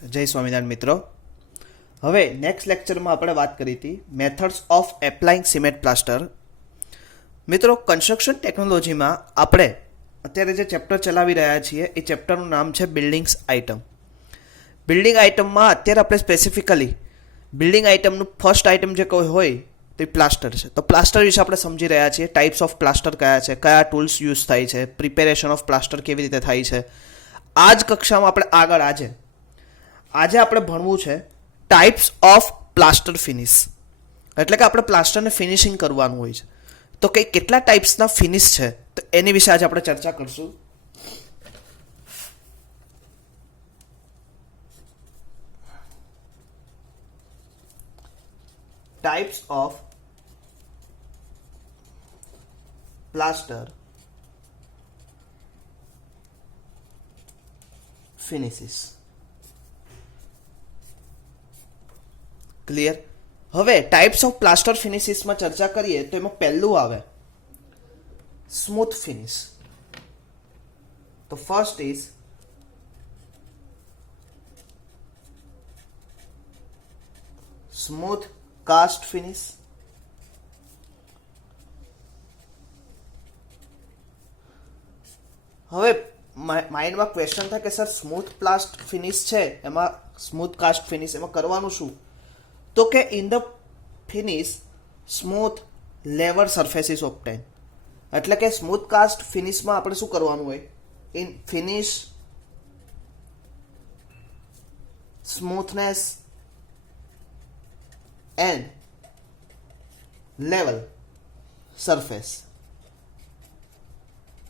જય સ્વામિનારાયણ મિત્રો. હવે નેક્સ્ટ લેક્ચરમાં આપણે વાત કરી હતી methods of applying cement plaster. મિત્રો, કન્સ્ટ્રક્શન ટેકનોલોજીમાં આપણે અત્યારે જે ચેપ્ટર ચલાવી રહ્યા છીએ એ ચેપ્ટરનું નામ છે બિલ્ડિંગ્સ આઇટમ. બિલ્ડિંગ આઇટમમાં અત્યારે આપણે સ્પેસિફિકલી બિલ્ડિંગ આઇટમનું ફર્સ્ટ આઇટમ જે કોઈ હોય તે પ્લાસ્ટર છે. તો પ્લાસ્ટર વિશે આપણે સમજી રહ્યા છીએ. ટાઈપ્સ ઓફ પ્લાસ્ટર કયા છે, કયા ટૂલ્સ યુઝ થાય છે, પ્રિપેરેશન ઓફ પ્લાસ્ટર કેવી રીતે થાય છે. આ જ કક્ષામાં આપણે આગળ આજે આપણે ભણવું છે ટાઈપ્સ ઓફ પ્લાસ્ટર ફિનિશ. એટલે કે આપણે પ્લાસ્ટરને ફિનિશિંગ કરવાનું હોય છે. તો કેટલા ટાઈપ્સના ફિનિશ છે તો એની વિશે આજે આપણે ચર્ચા કરશું. Types of plaster finishes. Clear? હવે ટાઈપ્સ ઓફ પ્લાસ્ટર ફિનિશિસમાં ચર્ચા કરીએ તો એમાં પહેલું આવે સ્મૂથ ફિનિશ. તો first is smooth cast finish. હવે માઇન્ડમાં ક્વેશ્ચન થાય કે સર સ્મૂથ પ્લાસ્ટ ફિનિશ છે, એમાં સ્મૂથ કાસ્ટ ફિનિશ એમાં કરવાનું શું? તો કે in the finish smooth lever surface is obtain. એટલે કે સ્મૂથ કાસ્ટ ફિનિશમાં આપણે શું કરવાનું હોય? In finish smoothness and level surface.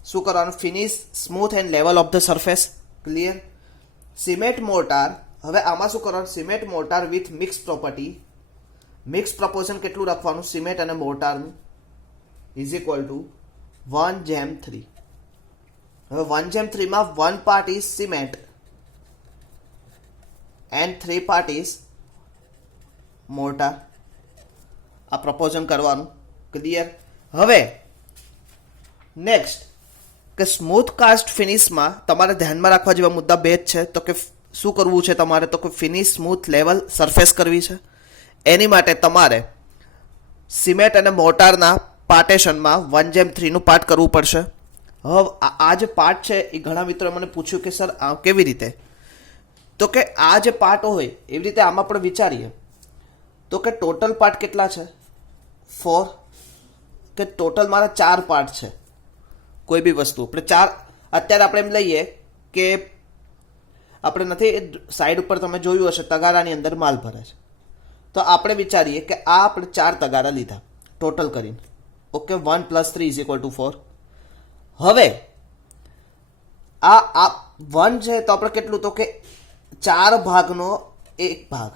શું કરવાનું? Finish smooth and level of the surface. Clear? Cement mortar. હવે આમાં શું કરવાનું? Cement mortar with mix property. Mix proportion કેટલું રાખવાનું સિમેન્ટ અને મોર્ટારનું? Is equal to 1:3. હવે 1:3 માં 1 part is cement and 3 part is mortar. આ પ્રપોર્શન કરવાનું. ક્લિયર? હવે નેક્સ્ટ કે સ્મૂથ કાસ્ટ ફિનિશમાં તમારે ધ્યાનમાં રાખવા જેવા મુદ્દા બે જ છે. તો કે શું કરવું છે તમારે? તો કે ફિનિશ સ્મૂથ લેવલ સરફેસ કરવી છે. એની માટે તમારે સિમેન્ટ અને મોર્ટારના પાર્ટેશનમાં 1:3 નું પાર્ટ કરવું પડશે. હવે આ જે પાર્ટ છે એ ઘણા મિત્રોએ મને પૂછ્યું કે સર આ કેવી રીતે? તો કે આ જે પાર્ટ હોય એવી રીતે આમાં પણ વિચારીએ તો કે ટોટલ પાર્ટ કેટલા છે? 4. કે ટોટલ મારા 4 પાર્ટ છે કોઈ બી વસ્તુ. આપણે 4 અત્યારે આપણે એમ લઈએ કે આપણે નથી સાઈડ ઉપર તમે જોયું હશે તગારાની અંદર માલ ભરે છે. તો આપણે વિચારીએ કે આ આપણે 4 તગારા લીધા ટોટલ કરીને. ઓકે, 1 + 3 = 4. હવે આ 1 છે તો આપણે કેટલું? તો કે 4 ભાગનો 1 ભાગ,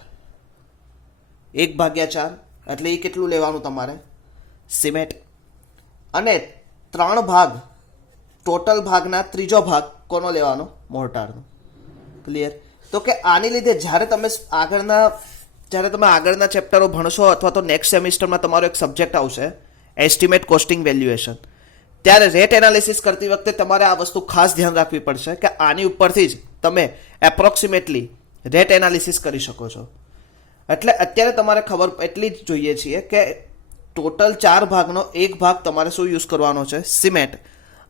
1/4 એટલે એ કેટલું લેવાનું તમારે? સિમેન્ટ. અને 3 ભાગ ટોટલ ભાગના ત્રીજો ભાગ કોનો લેવાનો? મોર્ટારનો. ક્લિયર? તો કે આની લીધે જ્યારે તમે આગળના ચેપ્ટરો ભણશો અથવા તો નેક્સ્ટ સેમિસ્ટરમાં તમારો એક સબ્જેક્ટ આવશે એસ્ટિમેટ કોસ્ટિંગ વેલ્યુએશન, ત્યારે રેટ એનાલિસિસ કરતી વખતે તમારે આ વસ્તુ ખાસ ધ્યાન રાખવી પડશે કે આની ઉપરથી જ તમે એપ્રોક્સિમેટલી રેટ એનાલિસિસ કરી શકો છો. એટલે અત્યારે તમારે ખબર એટલી જ જોઈએ છીએ કે ટોટલ 4 ભાગનો 1 ભાગ તમારે શું યુઝ કરવાનો છે? સિમેન્ટ.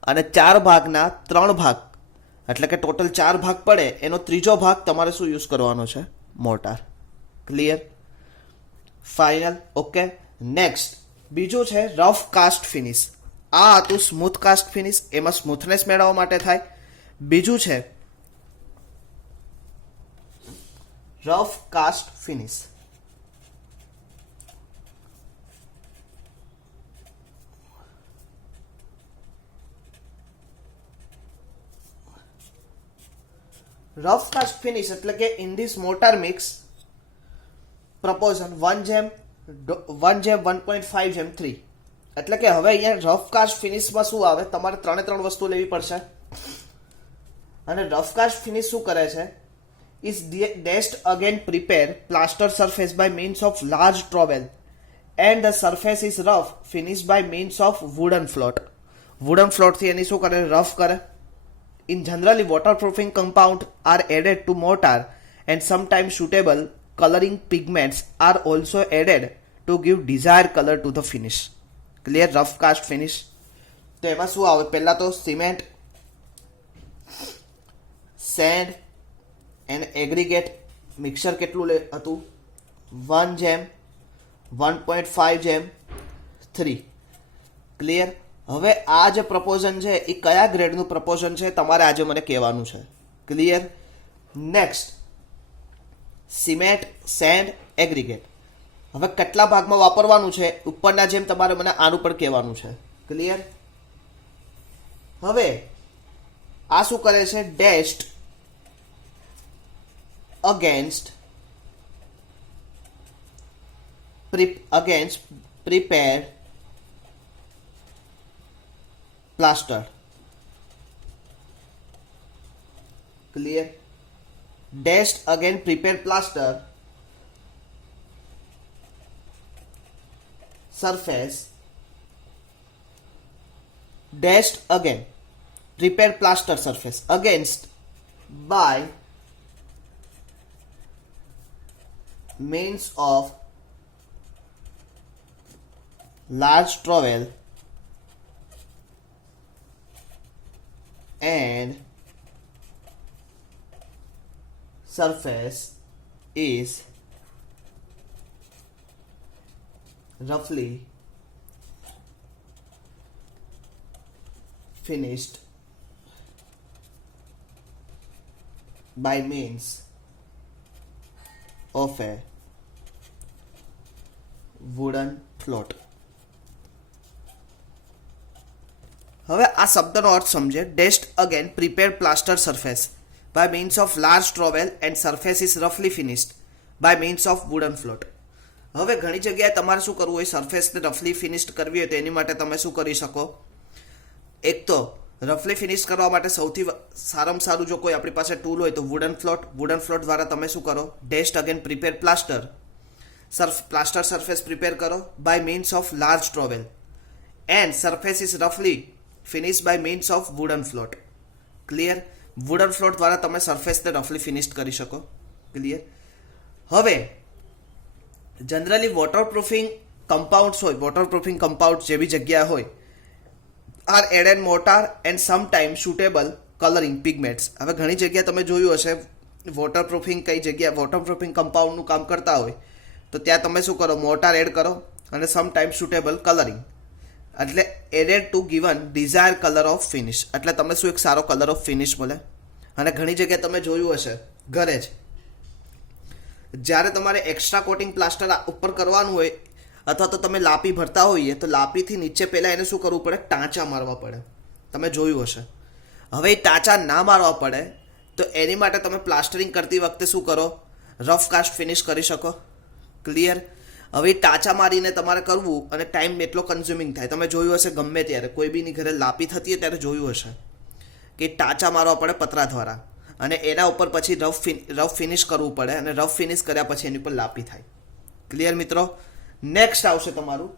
અને 4 ભાગના 3 ભાગ એટલે કે ટોટલ 4 ભાગ પડે એનો ત્રીજો ભાગ તમારે શું યુઝ કરવાનો છે? Mortar. Clear? Final? Okay. Next બીજું છે રફ કાસ્ટ ફિનિશ. આ હતું સ્મૂથ કાસ્ટ ફિનિશ, એમાં સ્મૂથનેસ મેળવવા માટે થાય. બીજું છે rough cast finish. Rough cast finish એટલે કે in this mortar mix proportion 1:1.5:3. એટલે કે હવે અહીંયા રફ કાસ્ટ ફિનિશમાં શું આવે? તમારે 3 વસ્તુ લેવી પડશે. અને રફ કાસ્ટ ફિનિશ શું કરે છે? Is dashed again prepare plaster surface by means of large trowel and the surface is rough finish by means of wooden float. Wooden ફ્લોટથી એની શું કરે? રફ કરે. In generally, waterproofing compound are added to mortar and sometimes suitable coloring pigments are also added to give desired color to the finish. Clear? Rough cast finish. તો એમાં શું આવે? પહેલા તો cement, send and aggregate mixer કેટલું હતું? 1:1.5:3. Clear? હવે આ જે પ્રપોઝન છે એ કયા ગ્રેડનું પ્રપોઝન છે તમારે આજે મને કહેવાનું છે. Clear? Next, cement, send, aggregate. હવે કેટલા ભાગમાં વાપરવાનું છે ઉપરના જેમ તમારે મને આનું પણ કહેવાનું છે. ક્લિયર? હવે આ શું કરે છે? ડેસ્ટ against prepared plaster. Clear? Dashed against prepared plaster surface. Dashed again prepared plaster surface against by means of large trowel and surface is roughly finished by means of a wooden float. હવે આ શબ્દનો અર્થ સમજે. Dashed again prepared plaster surface by means of large trowel and surface is રફલી finished by means of wooden float. હવે ઘણી જગ્યાએ તમારે શું કરવું હોય? સરફેસને રફલી ફિનિશ્ડ કરવી હોય તો એની માટે તમે શું કરી શકો? એક તો રફલી ફિનિશ કરવા માટે સૌથી સારામાં સારું જો કોઈ આપણી પાસે ટૂલ હોય તો વુડન ફ્લોટ. વુડન ફ્લોટ દ્વારા તમે શું કરો? Dashed again prepare plaster plaster surface prepare કરો by means of large trowel and surface is રફલી finish by means of wooden float. Clear? Wooden float દ્વારા તમે સરફેસને રફલી ફિનિશ કરી શકો. ક્લિયર? હવે જનરલી વોટરપ્રૂફિંગ કમ્પાઉન્ડ્સ હોય, વોટરપ્રૂફિંગ કમ્પાઉન્ડ જેવી જગ્યા હોય are added mortar and sometime suitable colouring pigments. હવે ઘણી જગ્યાએ તમે જોયું હશે વોટરપ્રૂફિંગ કઈ જગ્યાએ વોટરપ્રૂફિંગ કમ્પાઉન્ડનું કામ કરતા હોય તો ત્યાં તમે શું કરો? મોટાર એડ કરો અને સમટાઈમ સુટેબલ કલરિંગ એટલે added to given desire colour of finish. એટલે તમે શું એક સારો કલર ઓફ ફિનિશ મળે. અને ઘણી જગ્યાએ તમે જોયું હશે ઘરે જ જ્યારે તમારે એક્સ્ટ્રા કોટિંગ પ્લાસ્ટર ઉપર કરવાનું હોય અથવા તો તમે લાપી ભરતા હોઈએ તો લાપીથી નીચે પહેલાં એને શું કરવું પડે? ટાંચા મારવા પડે. તમે જોયું હશે. હવે એ ટાંચા ના મારવા પડે તો એની માટે તમે પ્લાસ્ટરિંગ કરતી વખતે શું કરો? રફ કાસ્ટ ફિનિશ કરી શકો. ક્લિયર? હવે ટાંચા મારીને તમારે કરવું અને ટાઈમ એટલો કન્ઝ્યુમિંગ થાય. તમે જોયું હશે ગમે ત્યારે કોઈ બીની ઘરે લાપી થતી હોય ત્યારે જોયું હશે કે ટાંચા મારવા પડે પતરા દ્વારા અને એના ઉપર પછી રફ ફિનિશ કરવું પડે અને રફ ફિનિશ કર્યા પછી એની ઉપર લાપી થાય. ક્લિયર મિત્રો? નેક્સ્ટ આવશે તમારું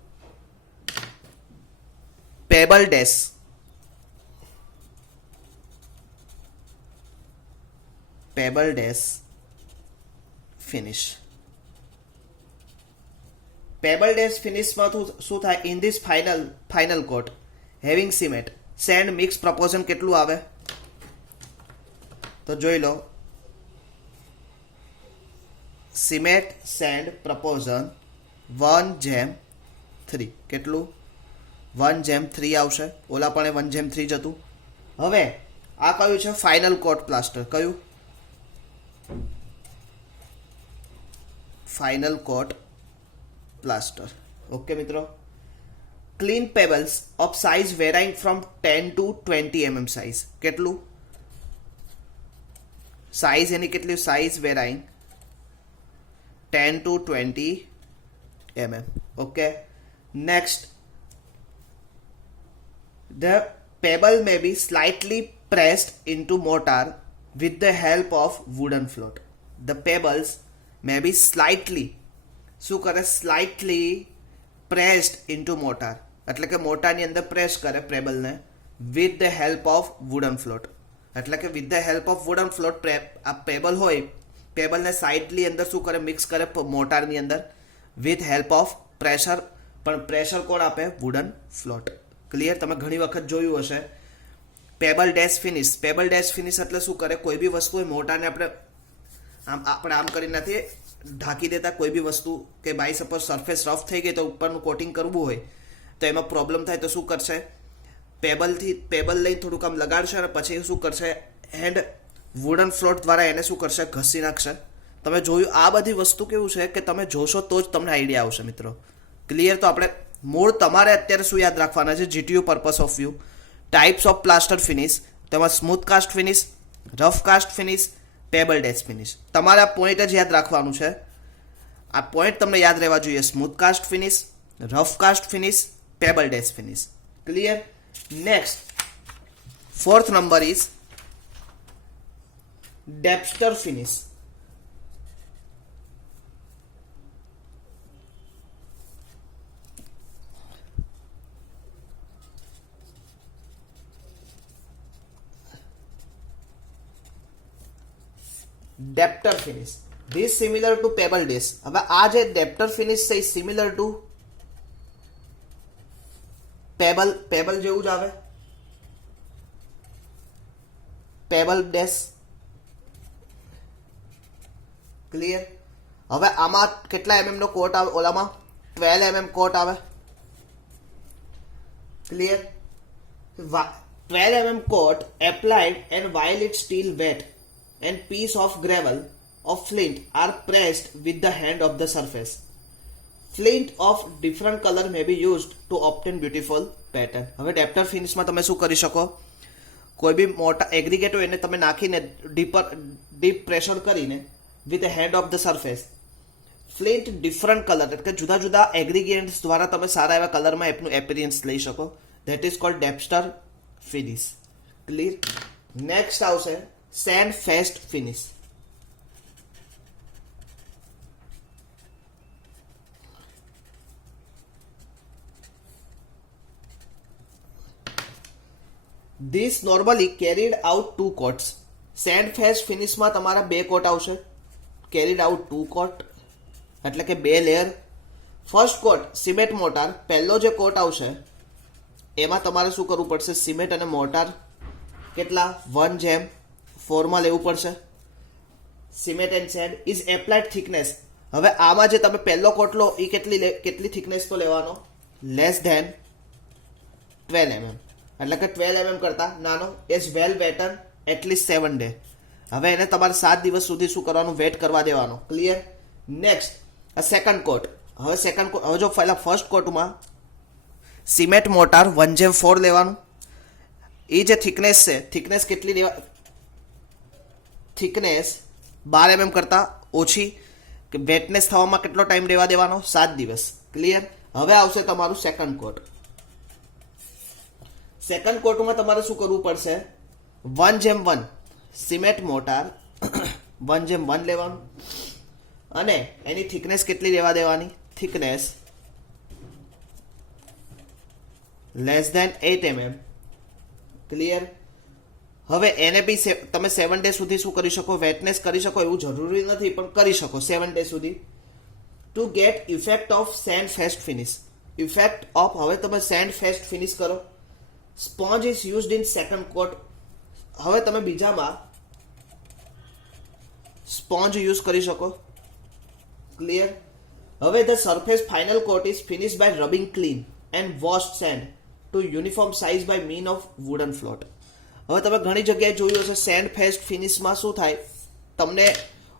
pebble dash. Pebble dash finish. Pebble dash ફિનિશમાં શું થાય? In this final coat having cement sand mix proportion કેટલું આવે? તો જોઈ લો. Cement send પ્રપોઝન 1:3. કેટલું? 1:3 આવશે. ઓલા પણ 1:3 જ હતું. હવે આ કયું છે? Final coat plaster. કયું? Final coat plaster. ઓકે મિત્રો. Clean pebbles of size varying from 10 to 20 mm size. કેટલું? સાઇઝ એની કેટલી? Size varying 10 to 20 mm. Okay. Next, the pebble may be slightly pressed into mortar with the help of wooden float. The pebbles may be slightly શું કરે? Slightly pressed into મોટાર એટલે કે મોટારની અંદર press કરે પેબલને with the help of wooden float. એટલે કે with the help of wooden float આ પેબલ હોય પેબલને સાઇડલી અંદર શું કરે, મિક્સ કરે મોટારની અંદર વિથ હેલ્પ ઓફ પ્રેશર. પણ પ્રેશર કોણ આપે? Wooden float. ક્લિયર? તમે ઘણી વખત જોયું હશે payable dash finish. Pebble dash finish એટલે શું કરે, કોઈ બી વસ્તુ હોય મોટાને આપણે આમ કરી નથી ઢાંકી દેતા કોઈ બી વસ્તુ, કે બાય સપોઝ સરફેસ રફ થઈ ગઈ તો ઉપરનું કોટિંગ કરવું હોય તો એમાં પ્રોબ્લેમ થાય તો શું કરશે, પેબલ લઈને થોડુંક આમ લગાડશે અને પછી શું કરશે, એન્ડ વુડન ફ્લોટ દ્વારા એને શું કરશે, ઘસી નાખશે. તમે જોયું આ બધી વસ્તુ કેવું છે કે તમે જોશો તો જ તમને આઈડિયા આવશે મિત્રો. ક્લિયર? તો આપણે મૂળ તમારે અત્યારે શું યાદ રાખવાના છે, GTU purpose of view, types of plaster finish, તેમાં smooth cast finish, rough cast finish, pebble dash finish. તમારે આ પોઈન્ટ જ યાદ રાખવાનું છે. આ પોઈન્ટ તમને યાદ રહેવા જોઈએ. Smooth cast finish, rough cast finish, pebble dash finish. Clear? Next, fourth number is depeter finish. Depeter finish this similar to pebble dash. હવે આ જે ડેપ્ટર ફિનિશ છે સિમિલર ટુ પેબલ જેવું જ આવે, પેબલ ડેશ. ક્લિયર? હવે આમાં કેટલા mm નો કોટ આવે? ઓલામાં 12 mm કોટ આવે. Clear? 12 mm coat applied and while it still wet and piece of gravel of flint are pressed with the hand of the surface. Flint of different color may be used to obtain beautiful pattern. હવે ડેપ્ટર ફિનિશમાં તમે શું કરી શકો, કોઈ બી મોટા aggregate હોય એને તમે નાખીને ડીપ પ્રેશર કરીને with hand of the surface flint different colour એટલે કે જુદા જુદા એગ્રીગેન્ટ્સ દ્વારા તમે સારા એવા કલરમાં એપનું એપિરિયન્સ લઈ શકો. That is called depeter finish. Clear? Next આવશે sand faced finish. This normally carried out 2 coats. Sand faced ફિનિશમાં તમારા 2 કોટ આવશે. કેરીડ આઉટ 2 કોટ એટલે કે 2 લેયર. ફર્સ્ટ કોટ સિમેન્ટ મોટાર, પહેલો જે કોટ આવશે એમાં તમારે શું કરવું પડશે, સિમેન્ટ અને મોટાર કેટલા 1:4 માં લેવું પડશે. Cement and send is applied thickness. હવે આમાં જે તમે પહેલો કોટ લો એ કેટલી થિકનેસ તો લેવાનો, લેસ ધેન 12 mm એટલે કે 12 mm કરતા નાનો. Is well wetted at least 7 day. હવે એને તમારે 7 દિવસ સુધી શું કરવાનું, વેટ કરવા દેવાનો. ક્લિયર? Next second coat. હવે જો પહેલા ફર્સ્ટ કોટમાં સિમેન્ટ મોટાર 1:4 લેવાનું. એ જે થિકનેસ છે, થિકનેસ કેટલી લેવા, થિકનેસ 12 mm કરતા ઓછી. વેટનેસ થવામાં કેટલો ટાઈમ લેવા દેવાનો, 7 દિવસ. ક્લિયર? હવે આવશે તમારું સેકન્ડ કોટ. સેકન્ડ કોટમાં તમારે શું કરવું પડશે, 1:1 સિમેન્ટ મોટાર 1:1 લેવાનું અને એની થિકનેસ કેટલી લેવા દેવાની, thickness less than 8 mm. Clear? હવે એને બી તમે 7 ડે સુધી શું કરી શકો, વેટનેસ કરી શકો. એવું જરૂરી નથી પણ કરી શકો 7 ડે સુધી. To get effect of sand faced finish. Effect of, હવે તમે સેન્ડ ફેસ્ટ ફિનિશ કરો. Sponge is used in second coat. હવે તમે બીજામાં સ્પોન્જ યુઝ કરી શકો. ક્લિયર? હવે the surface final coat is finish by rubbing clean and washed sand to uniform size by mean of wooden float. હવે તમે ઘણી જગ્યાએ જોયું હશે સેન્ડ ફેસ્ટ ફિનિશમાં શું થાય, તમને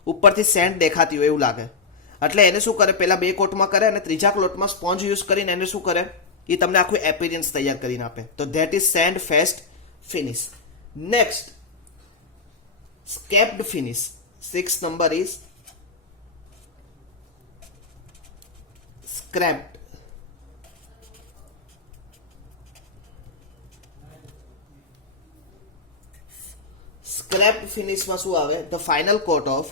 ઉપરથી સેન્ડ દેખાતી હોય એવું લાગે, એટલે એને શું કરે, પહેલા 2 કોટમાં કરે અને ત્રીજા કોટમાં સ્પોન્જ યુઝ કરીને એને શું કરે, એ તમને આખું એપિરિયન્સ તૈયાર કરીને આપે. તો that is sand faced finish. Next scraped finish. 6th number is scraped. Scraped ફિનિશમાં શું આવે, the final coat of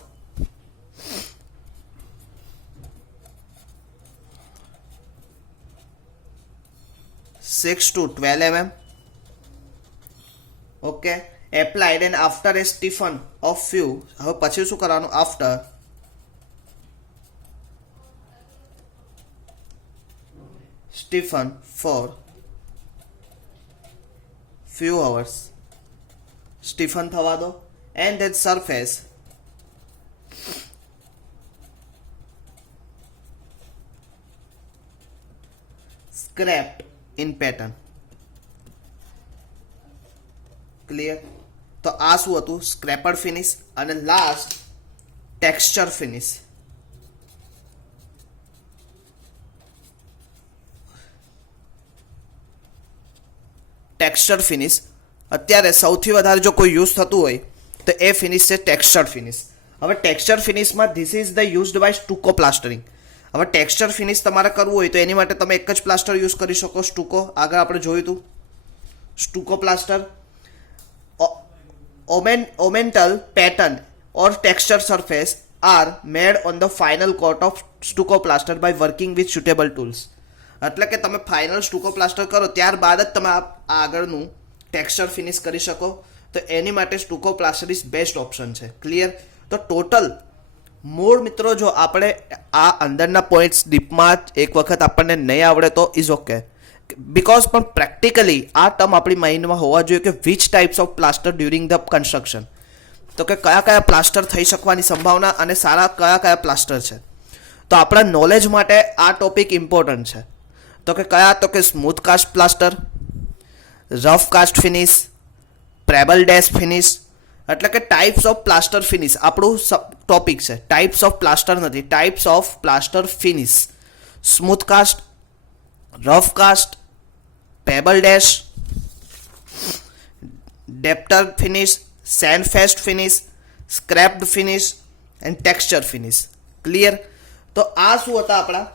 6 to 12 mm. Okay, applied and after a stiffen of few. હવે પછી શું કરવાનું? After stiffen for few hours. Stiffen થવા દો. And that surface scraped in pattern. Clear? તો આ શું હતું? Scraped finish. અને last texture finish. Texture finish અત્યારે સૌથી વધારે જો કોઈ યુઝ થતું હોય તો એ ફિનિશ છે ટેક્સચર ફિનિશ. હવે ટેક્સચર ફિનિશમાં this is the used by stucco plastering. હવે ટેક્સચર ફિનિશ તમારે કરવું હોય તો એની માટે તમે એક જ પ્લાસ્ટર યુઝ કરી શકો, સ્ટુકો. આગળ આપણે જોયું હતું stucco plaster. Ornamental pattern or texture surface are made on the final coat of stucco plaster by working with suitable tools. એટલે કે તમે ફાઇનલ સ્ટુકો પ્લાસ્ટર કરો ત્યારબાદ જ તમે આ આગળનું ટેક્સચર ફિનિશ કરી શકો. તો એની માટે stucco plaster is best option છે. ક્લિયર? તો ટોટલ મૂળ મિત્રો જો આપણે આ અંદરના પોઈન્ટ્સ ડીપમાં એક વખત આપણને નહીં આવડે તો ઇઝ ઓકે, બિકોઝ પણ પ્રેક્ટિકલી આ ટર્મ આપણી માઇન્ડમાં હોવા જોઈએ કે which types of plaster during the construction. તો કે કયા કયા પ્લાસ્ટર થઈ શકવાની સંભાવના અને સારા કયા કયા પ્લાસ્ટર છે. તો આપણા નોલેજ માટે આ ટોપિક ઇમ્પોર્ટન્ટ છે. તો કે કયા? તો કે smooth cast plaster, rough cast finish, pebble dash finish. એટલે કે ટાઈપ્સ ઓફ પ્લાસ્ટર ફિનિશ આપણું ટોપિક છે. ટાઈપ્સ ઓફ પ્લાસ્ટર નથી, types of plaster finish. Smooth cast, rough cast, pebble dash, depeter finish, sand faced finish, scraped finish and texture finish. Clear? તો આ શું હતા આપણા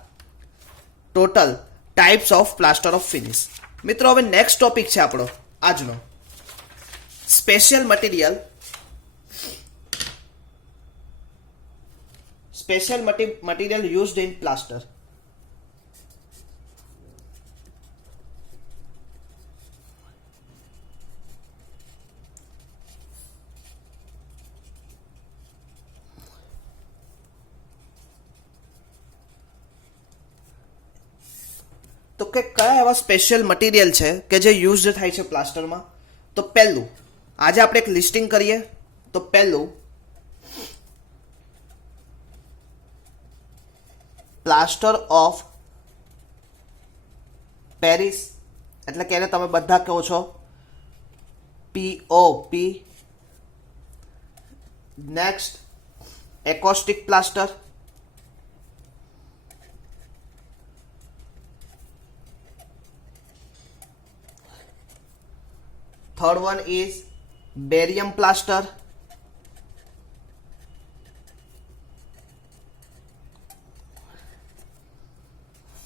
total types of plaster of finish. મિત્રો હવે નેક્સ્ટ ટોપિક છે આપણો આજનો special material. Special material used in plaster. તો કે કયા એવા સ્પેશિયલ મટીરિયલ છે કે જે યુઝડ થાય છે પ્લાસ્ટરમાં? તો પહેલું આજે આપણે એક લિસ્ટિંગ કરીએ. તો પહેલું પ્લાસ્ટર ઓફ પેરિસ, એટલે કે એને તમે બધા કહો છો POP. Next acoustic plaster. Third one is barium plaster.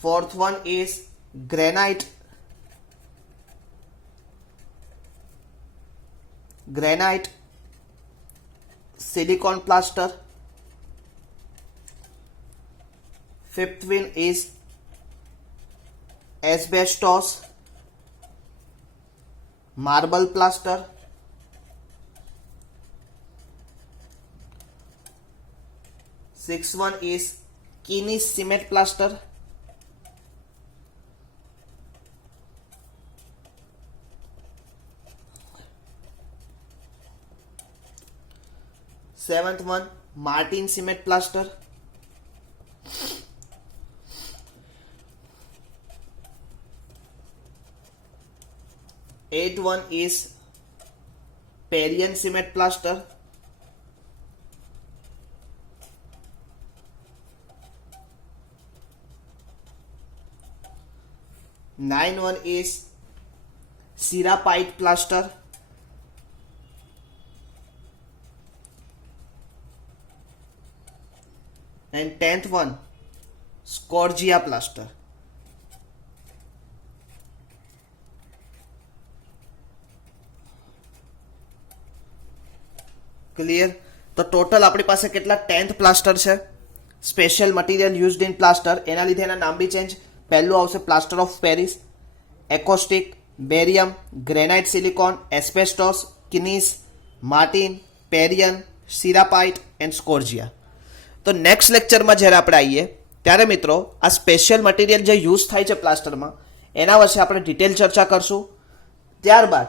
Fourth one is granite. Silicone plaster. Fifth one is asbestos. Marble plaster. Sixth one is Keynes cement plaster. Seventh one Martin cement plaster. Eighth one is Perrier cement plaster. Nine one is Cerapite plaster. And 10th one Scorgia plaster. Clear? તો total આપણી પાસે કેટલા 10th plaster છે special material used in plaster. એના લીધે એના નામ be change. પહેલું આવશે plaster of Paris, acoustic, barium, granite silicon, asbestos, Keene's, Martin, Parian, sirapite and scagliola. તો નેક્સ્ટ લેક્ચરમાં જ્યારે આપણે આવીએ ત્યારે મિત્રો આ સ્પેશિયલ મટીરિયલ જે યુઝ થાય છે પ્લાસ્ટરમાં એના વિશે આપણે ડિટેલ ચર્ચા કરશું. ત્યારબાદ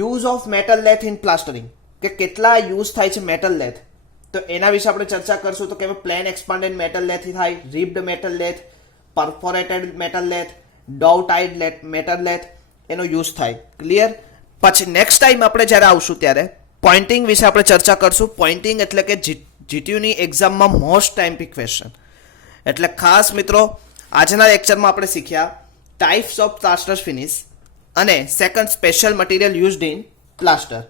use of metal lathe in plastering, કે કેટલા યુઝ થાય છે મેટલ લેથ, તો એના વિશે આપણે ચર્ચા કરશું. તો કે પ્લેન એક્સપાન્ડેડ મેટલ લેથ થાય, ribbed metal lath, perforated metal lath, dove tied metal lath એનો યુઝ થાય. ક્લિયર? પછી નેક્સ્ટ ટાઈમ આપણે જ્યારે આવશું ત્યારે પોઇન્ટિંગ વિશે આપણે ચર્ચા કરશું. પોઇન્ટિંગ એટલે કે જીટીયુની એક્ઝામમાં મોસ્ટ ટાઈમ્પી ક્વેશ્ચન. એટલે ખાસ મિત્રો આજના લેક્ચરમાં આપણે શીખ્યા ટાઈપ્સ ઓફ પ્લાસ્ટર ફિનિશ અને second special material used in plaster.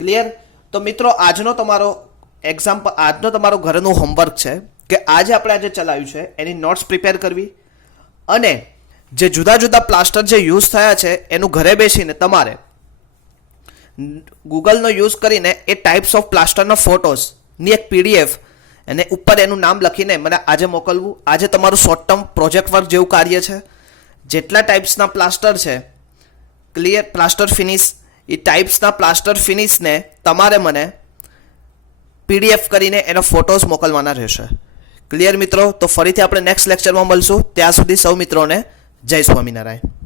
Clear? તો મિત્રો આજનો તમારો ઘરનું હોમવર્ક છે કે આજે ચલાવ્યું છે એની નોટ્સ પ્રિપેર કરવી અને જે જુદા જુદા પ્લાસ્ટર જે યુઝ થયા છે એનું ઘરે બેસીને તમારે ગૂગલનો યુઝ કરીને એ ટાઈપ્સ ઓફ પ્લાસ્ટરના ફોટોસની એક પીડીએફ અને ઉપર એનું નામ લખીને મને આજે મોકલવું. આજે તમારું શોર્ટ ટર્મ પ્રોજેક્ટ વર્ક જેવું કાર્ય છે. જેટલા ટાઈપ્સના પ્લાસ્ટર છે, ક્લિયર, પ્લાસ્ટર ફિનિશ, એ ટાઈપ્સના પ્લાસ્ટર ફિનિશને તમારે મને પીડીએફ કરીને એના ફોટોસ મોકલવાના રહેશે. ક્લિયર મિત્રો? તો ફરીથી આપણે નેક્સ્ટ લેક્ચરમાં મળશું. ત્યાં સુધી સૌ મિત્રોને જય સ્વામિનારાયણ.